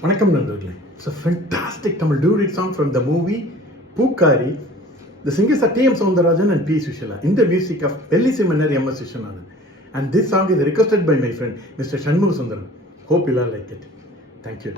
வணக்கம் நண்பர்களே. It's a fantastic Tamil duet song from the movie Pookari. The singers are T.M. Soundarajan and P. Sushila in the music of Bellissima Manner M.S. Vishwanathan. And this song is requested by my friend Mr. Shanmugha Sundaram. Hope you all like it. Thank you.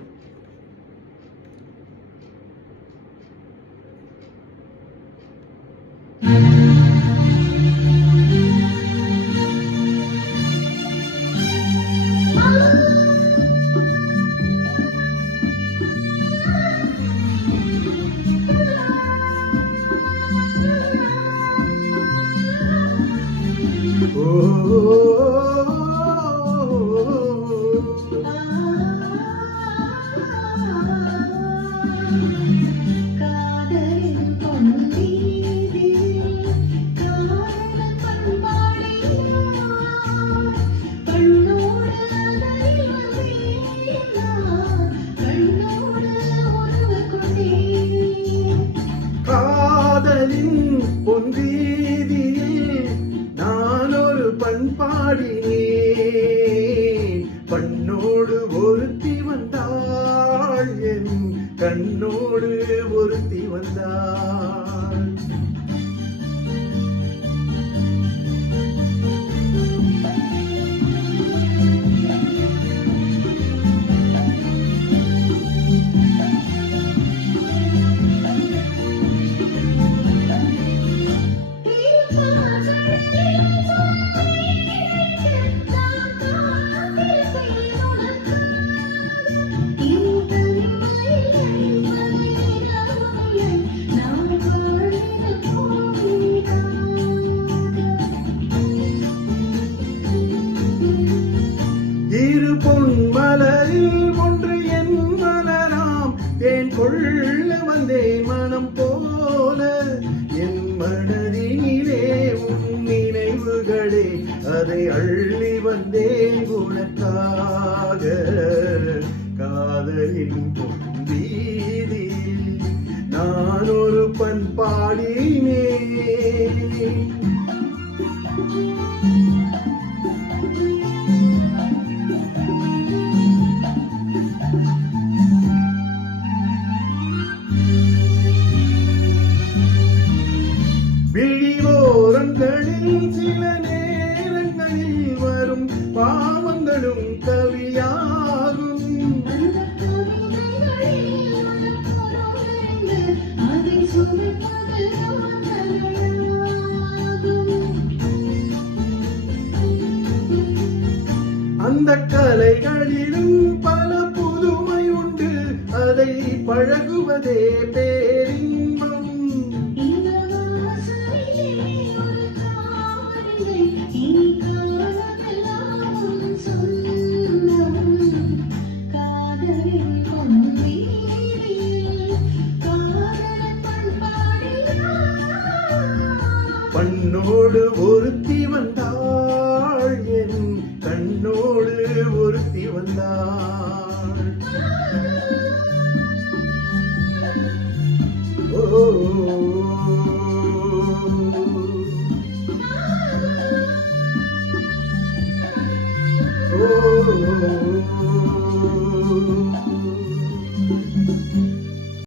காதலின் பொன்வீதியில் நான் ஒரு பண்பாடினேன். பண்ணோடு ஒருத்தி வந்தாள், என் கண்ணோடு ஒருத்தி வந்தாள். இரு பொன் மலரில் ஒன்று என் மலராம், தேன் கொள்ள வந்தேன் மனம் போல. என் மனதினிலே உன் நினைவுகளே, அதை அள்ளி வந்தேன் உனக்காக. காதலின் வீதியில் நான் ஒரு பண்பாடினேன். விழியோரங்களில் சில நேரங்களில் வரும் பாவங்களும் கவியாகும். அந்த கலைகளிலும் பல புதுமை உண்டு, அதை பழகுவதே பேரின்பம். பண்ணோடு ஒருத்தி